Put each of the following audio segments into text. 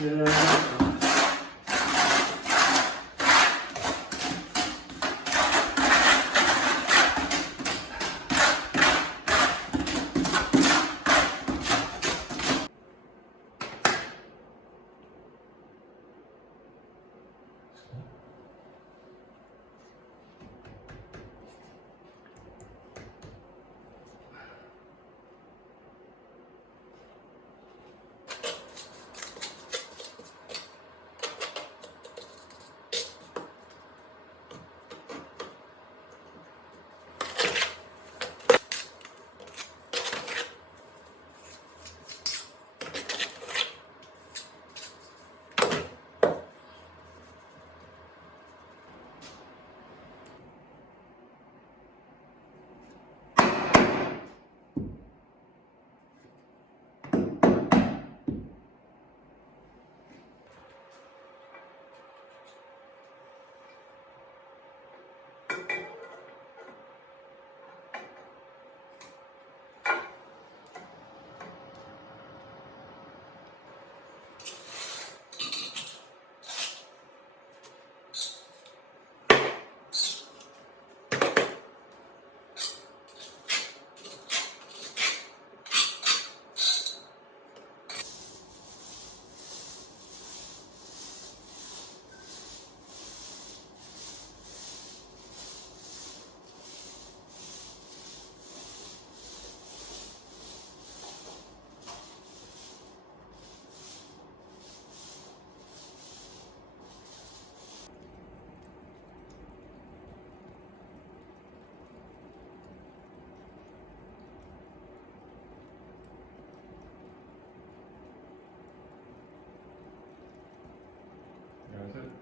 Yeah.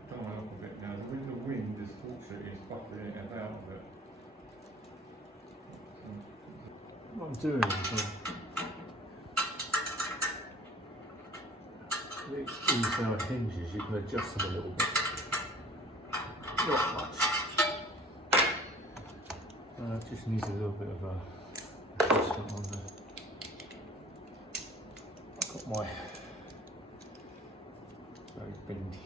Don't want off of it now. The wind is fortunately buffering it out of it. What I'm doing is these hinges, you can adjust them a little bit. Not much. Just needs a little bit of a adjustment on there. Got my very bendy.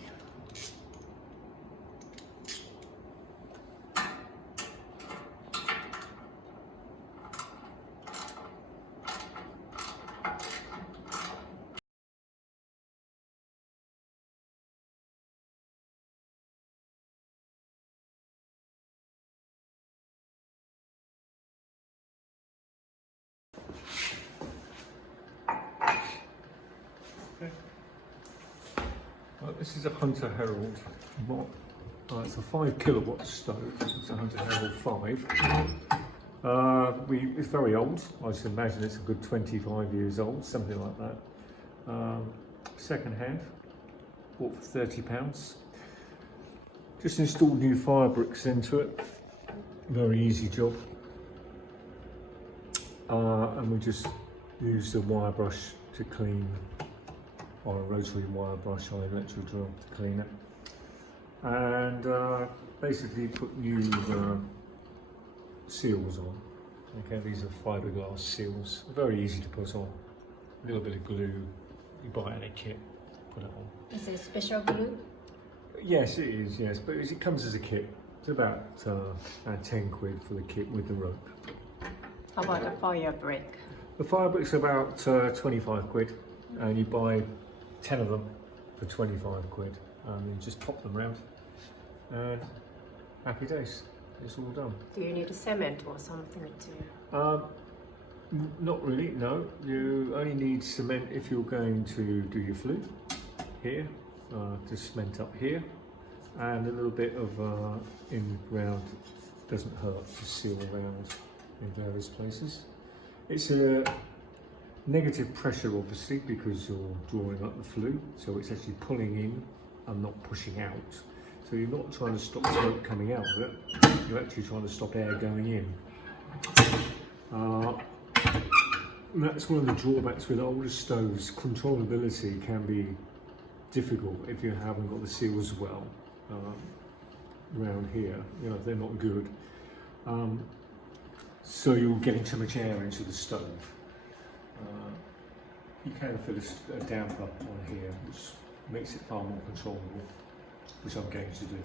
Well, this is a Hunter Herald. It's a 5 kilowatt stove. It's a Hunter Herald 5. It's very old. I should imagine it's a good 25 years old, something like that. Second hand, bought for £30. Just installed new fire bricks into it. Very easy job. And we just used a wire brush to clean, or a rotary wire brush or electric drill to clean it, and basically put new seals on. Okay, these are fiberglass seals, very easy to put on. A little bit of glue, you buy it in a kit, put it on. Is it special glue? Yes, it is, yes, but it comes as a kit. It's about 10 quid for the kit with the rope. How about a fire brick? The fire bricks are about 25 quid, and you buy 10 of them for 25 quid, and you just pop them round, and happy days, it's all done. Do you need a cement or something to? Not really, no. You only need cement if you're going to do your flue here, to cement up here, and a little bit of in ground doesn't hurt to seal around in various places. It's a negative pressure obviously because you're drawing up the flue, so it's actually pulling in and not pushing out. So you're not trying to stop smoke coming out of it, you're actually trying to stop air going in. And that's one of the drawbacks with older stoves. Controllability can be difficult if you haven't got the seals well around here, you know, they're not good. So you're getting too much air into the stove. You can fit a damper on here, which makes it far more controllable, which I'm going to do.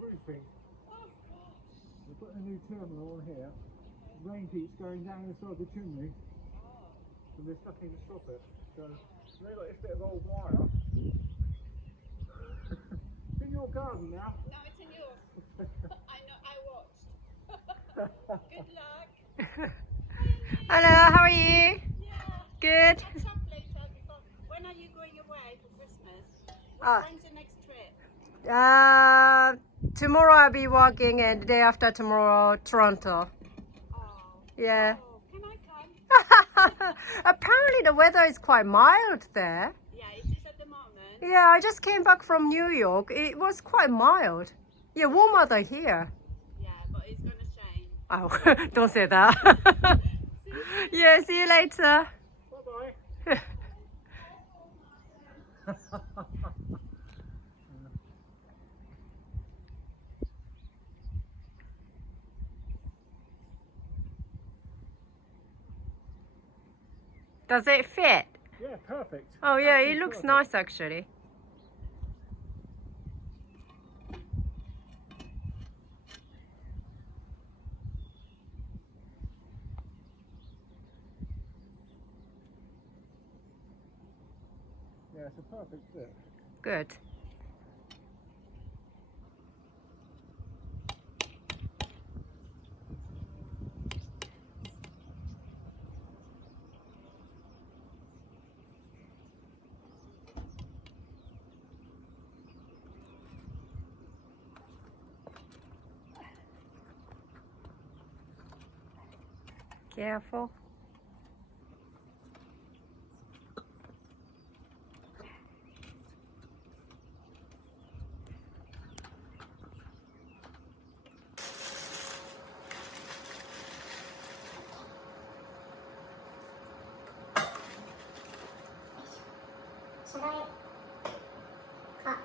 Roofing. We put a new terminal on here. Rain keeps going down the side of the chimney, and there's nothing to stop it. So they've got this bit of old wire. It's in your garden now. No, it's in yours. I know. I watched. Good luck. Hello, how are you? Yeah. Good. Catch up later. Because when are you going away for Christmas? Ah. When's your next trip? Tomorrow I'll be working, and the day after tomorrow, Toronto. Oh. Yeah. Oh, can I come? Apparently the weather is quite mild there. Yeah, it is at the moment. Yeah, I just came back from New York. It was quite mild. Yeah, warmer than here. Yeah, but it's gonna change. Oh, don't say that. Yeah, see you later. Bye bye. Does it fit? Yeah, perfect. Oh yeah, it Absolutely looks perfect. nice actually. Yeah, it's a perfect fit. Good. Careful. Should I cut?